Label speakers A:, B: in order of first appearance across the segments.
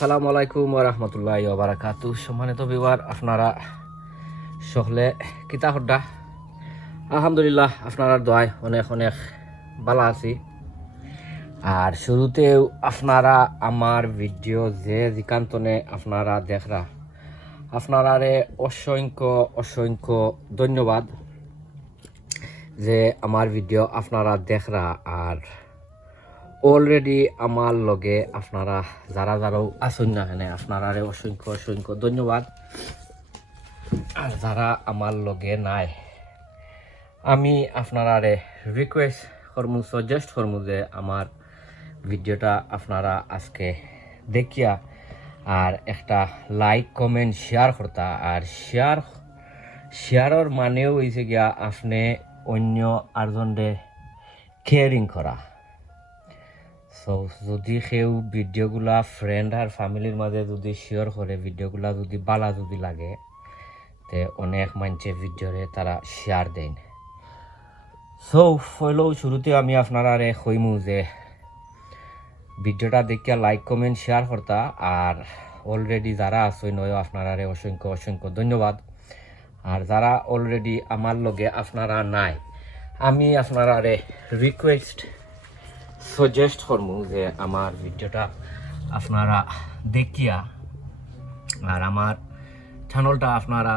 A: আসসালামু আলাইকুম রহমতুল্লাহ বারাকাতু সম্মানিত বিবার আপনারা সকলে কিতা হড্ডা? আলহামদুলিল্লাহ, আপনারা দোয়ায় অনেক অনেক ভালো আছি। আর শুরুতেও আপনারা আমার ভিডিও যে যেখান্তনে আপনারা দেখরা, আপনারারে অসংখ্য অসংখ্য ধন্যবাদ যে আমার ভিডিও আপনারা দেখরা। আর অলরেডি আমার লগে আপনারা যারা যারাও আসুন না এখানে আপনারা অসংখ্য অসংখ্য ধন্যবাদ। আর যারা আমার লগে নাই, আমি আপনারা রিকোয়েস্ট করমু সাজেস্ট করমু যে আমার ভিডিওটা আপনারা আজকে দেখিয়া আর একটা লাইক কমেন্ট শেয়ার করতা। আর শেয়ার শেয়ারর মানেও হয়েছে গিয়া আপনি অন্য আরজনরে কেয়ারিং করা। সো যদি সেও ভিডিওগুলা ফ্রেন্ড আর ফ্যামিলির মাঝে যদি শেয়ার করে ভিডিওগুলা যদি বালা যদি লাগে, তে অনেক মানুষে ভিডিওরে তারা শেয়ার দেন। সো হইলেও শুরুতে আমি আপনারা রে কইমু যে, ভিডিওটা দেখিয়া লাইক কমেন্ট শেয়ার করতা আর অলরেডি যারা আসই নয় আপনারা রে অসংখ্য অসংখ্য ধন্যবাদ। আর যারা অলরেডি আমার লগে আপনারা নাই, আমি আপনারা রে রিকোয়েস্ট সাজেস্ট করমু যে আমার ভিডিওটা আপনারা দেখিয়া আর আমার চ্যানেলটা আপনারা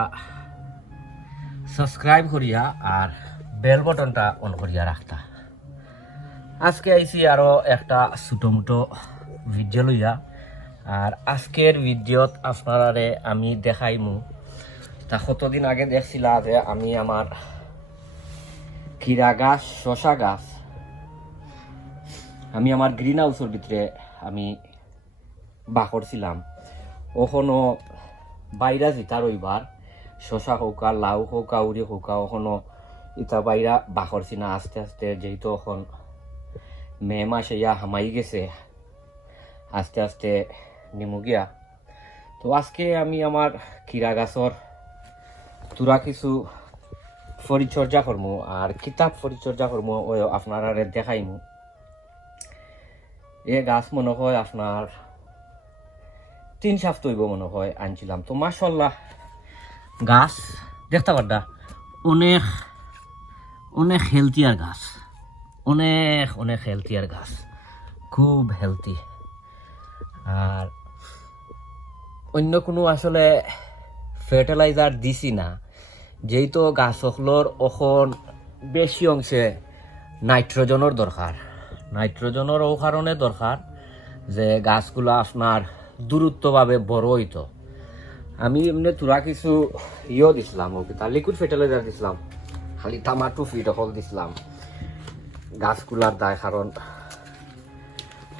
A: সাবস্ক্রাইব করিয়া আর বেল বটনটা অন করিয়া রাখতা। আজকে আইছি আরও একটা ছোটো মোটো ভিডিও লইয়া। আর আজকের ভিডিওত আপনারারে আমি দেখাইমু। তা কতদিন আগে দেখছিলা যে আমি আমার কিরা গাছ শশা গাছ আমি আমার গ্রিন হাউসের ভিতরে আমি বা করছিলাম ওখনো বাইরা জিতা রইবার শশা হৌকা লাউ হৌকা উড়ি হৌকা ওখনো ইতা বাইরা বা করছি না আস্তে আস্তে, যেহেতু এখন মে মাস ইয়া হামাই গেছে, আস্তে আস্তে নিমুগিয়া তো আজকে আমি আমার কিরা গাছর তুরা কিছু পরিচর্যা করমু আর কিতাব পরিচর্যা করমু ও আপনারা দেখাইমু। এ গাছ মনে হয় আপনার তিন সাপ তৈব মনে হয় আনছিলাম। তো মাসাল্লাহ গাছ, দেখতে পারদা অনেক অনেক হেলথিয়ার গাছ। অনেক অনেক হেলথিয়ার গাছ। খুব হেলথি আর অন্য কোনো আসলে ফার্টিলাইজার দিছি না। যেহেতু গাছগুলোর অখন বেশি অংশে নাইট্রোজেনের দরকার। নাইট্রোজেনের ও কারণে দরকার যে গাছগুলো আপনার দূরত্বভাবে বড় হইতো। আমি এমনি তোরা কিছু ইয়েও দিছিলাম ওকে তার লিকুইড ফার্টিলাইজার দিছিলাম, খালি টামাটো ফিট হল দিছিলাম। গাছগুলার দায় কারণ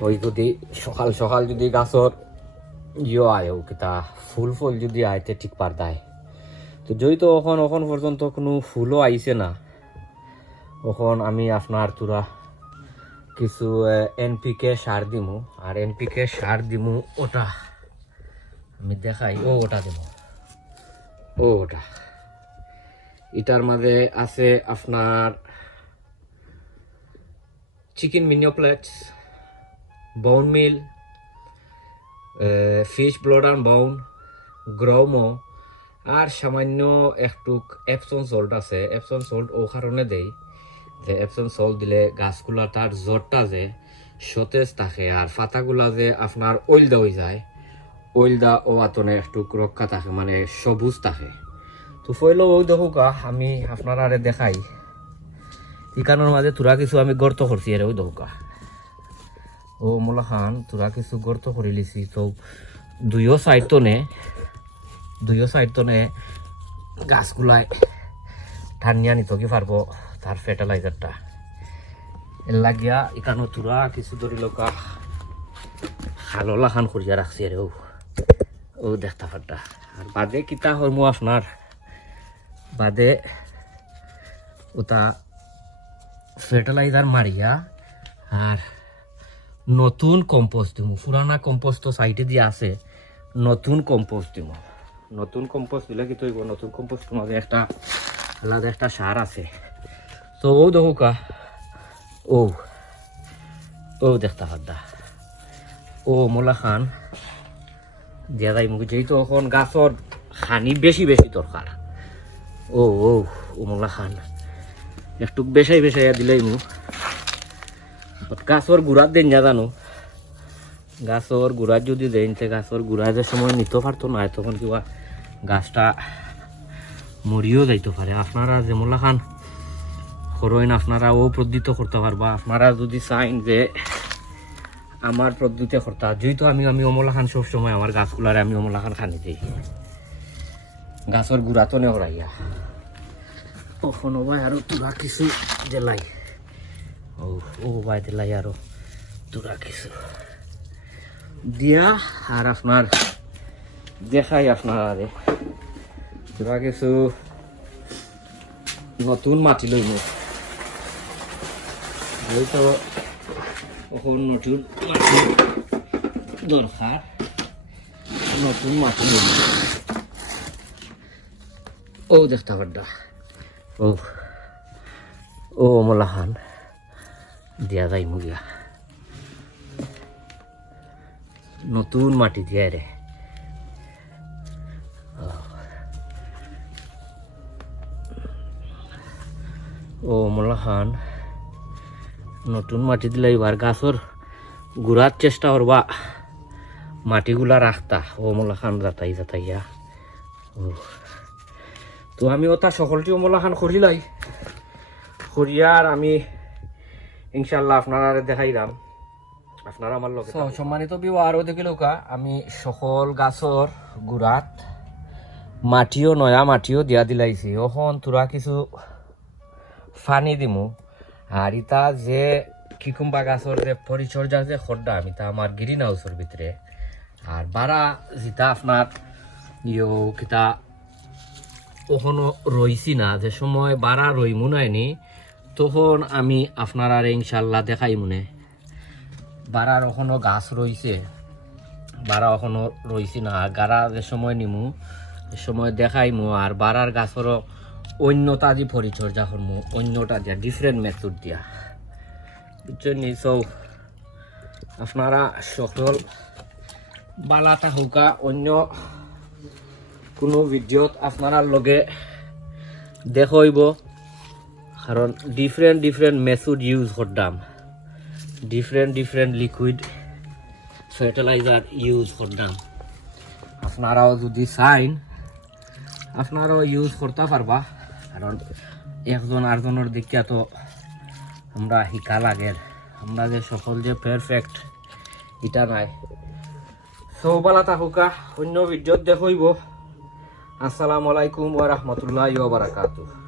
A: ওই যদি সকাল সকাল যদি গাছর ইয়ে আয় ওকে তা ফুল ফুল যদি আইতে ঠিক পার দেয়। তো যেহেতু এখন এখন পর্যন্ত কোনো ফুলও আইছে না এখন আমি আপনার তোরা কিছু এনপিকে সার দিমু। আর এনপিকে সার দিমু ওটা। আমি দেখাই, ও ওটা দিমু। ও ওটা। এটার মাঝে আছে আপনার chicken মিনিওপ্লেটস bone meal fish blood and bone গ্রোমো আর সামান্য একটু এপসন সল্ট আছে। এপসন সল্ট ও কারণে দেই। যে এপসন সল্ট দিলে গাছগুলা তার জ্বরটা যে, সতেজ থাকে আর পাতাগুলা যে আপনার ওইলদা হয়ে যায়। ওইলদা ও আতনে একটু রক্ষা থাকে মানে সবুজ থাকে। তো ফইলো ওই দেখো গা আমি আপনার আরে দেখাই। ইকানোর মাঝে তোরা কিছু আমি গর্ত করছি আরে ওই দেখো ও মোলা খান তোরা কিছু গর্ত করে লিছি। তো দুইও সাইড তো নে দুইও সাইড তো নে গাছগুলায় ঠান্নিয়া নিত কি পারব তার ফার্টিলাইজারটা এর লাগিয়া এখানে তোরা কিছু ধরি লোকা হাললা খান করিয়া রাখছি রে ও ও দেখতে পারটা আর বাদে কিতা হরমু আপনার বাদে ওটা ফার্টিলাইজার মারিয়া আর নতুন কম্পোস্ট দিমু। পুরানা কম্পোস্ট তো সাইডে দিয়ে আছে। নতুন কম্পোস্ট দিমু। নতুন কম্পোস্ট দিলে কি তৈব নতুন কম্পোস্ট মাঝে একটা আলাদা একটা সার আছে। তো ও দেখো কা ও ও দেখতে পারদা ও মোলা খান দিয়া যাই মুখ যেহেতু এখন গাছর খানি বেশি বেশি দরকার ও ও উমলা খান একটু বেশাই বেশাইয়া দিলেই মু গাছর গুড়ার দেন যা জানো গাছর গুড়ার যদি দেন তে গাছর গুড়া যে সময় নিতে পারতো না তখন কিবা গাছটা মরিও যাইতে পারে আপনারা যেমলা খান করেন আপনারা ও পদ্ধতি করতে পারবা। আপনারা যদি চাইন যে আমার পদ্ধতি করতে, যেহেতু আমি আমি অমলা খান সবসময় আমার গাছগুলারে আমি অমলা খান খানি দিই। গাছর গুড়া তো নেওয়াইয়া কখনো ভাই আরও তুরা কিছু জেলাই ও ও ভাই দিলাই আরও তুরা কিছু। দিয়া আর আপনার দেখাই আপনার তুরা কিছু নতুন মাটি লইব হয়তো এখন নতুন মাটি দরকার নতুন মাটি লইব ও দেখতে পাড্ডা ও ও মলাহান দিয়া যাই মুগিয়া নতুন মাটি দিয়া রে ও মলাহান নতুন মাটি দিলে এবার গাছর গুড়ার চেষ্টা করবা। মাটিগুলা রাখতা। ও মলাখান যাতাই যাতাইয়া তো আমি ওটা সকলটি মলাখান করিলাই করিয়ার আমি ইনশাল্লাহ আপনারা দেখাইলাম। আপনারা আমার লোক সম্মানিত বিবাহ আরও দেখিল আমি সকল গাছর গুড়াত মাটিও নয়া মাটিও দিয়া দিলাইছি। ওখন তোরা কিছু ফানি দিমু। আর ইতা যে কিকুম্বা গাছর যে পরিচর্যা যে খড্ডা আমি তা আমার গ্রিন হাউসের ভিতরে আর বারা যেটা আপনার ইয়ো কিতা কখনো রইছি না, যে সময় বারা রইমু নাইনি তখন আমি আপনার আর ইনশাল্লাহ দেখাই মনে। বারার এখনও গাছ রইছে বারা এখনও রইছি না আর গারা যে সময় নিমু সময় দেখাইমু আর বারার গাছরও অন্যটা দি পরিচর্যা করমু অন্যটা দিয়া ডিফারেন্ট মেথড দিয়া। বুঝছেন নি? সৌ আপনারা সকল বালাটা হোকা, অন্য কোনো ভিডিওত আপনারা লগে দেখইব। কারণ ডিফারেন্ট ডিফারেন্ট মেথড ইউজ করতাম different different liquid fertiliser use করতাম আপনারাও যদি চাইন আপনারাও ইউজ করতে পারবা। কারণ একজন আরজনের দিকে তো আমরা শিকা লাগে। আমরা যে সকল যে পারফেক্ট এটা নাই। সৌবালা থাকুকা অন্য ভিডিওত দেখইব। আসসালামু আলাইকুম ওয়া বারাকাতুহু।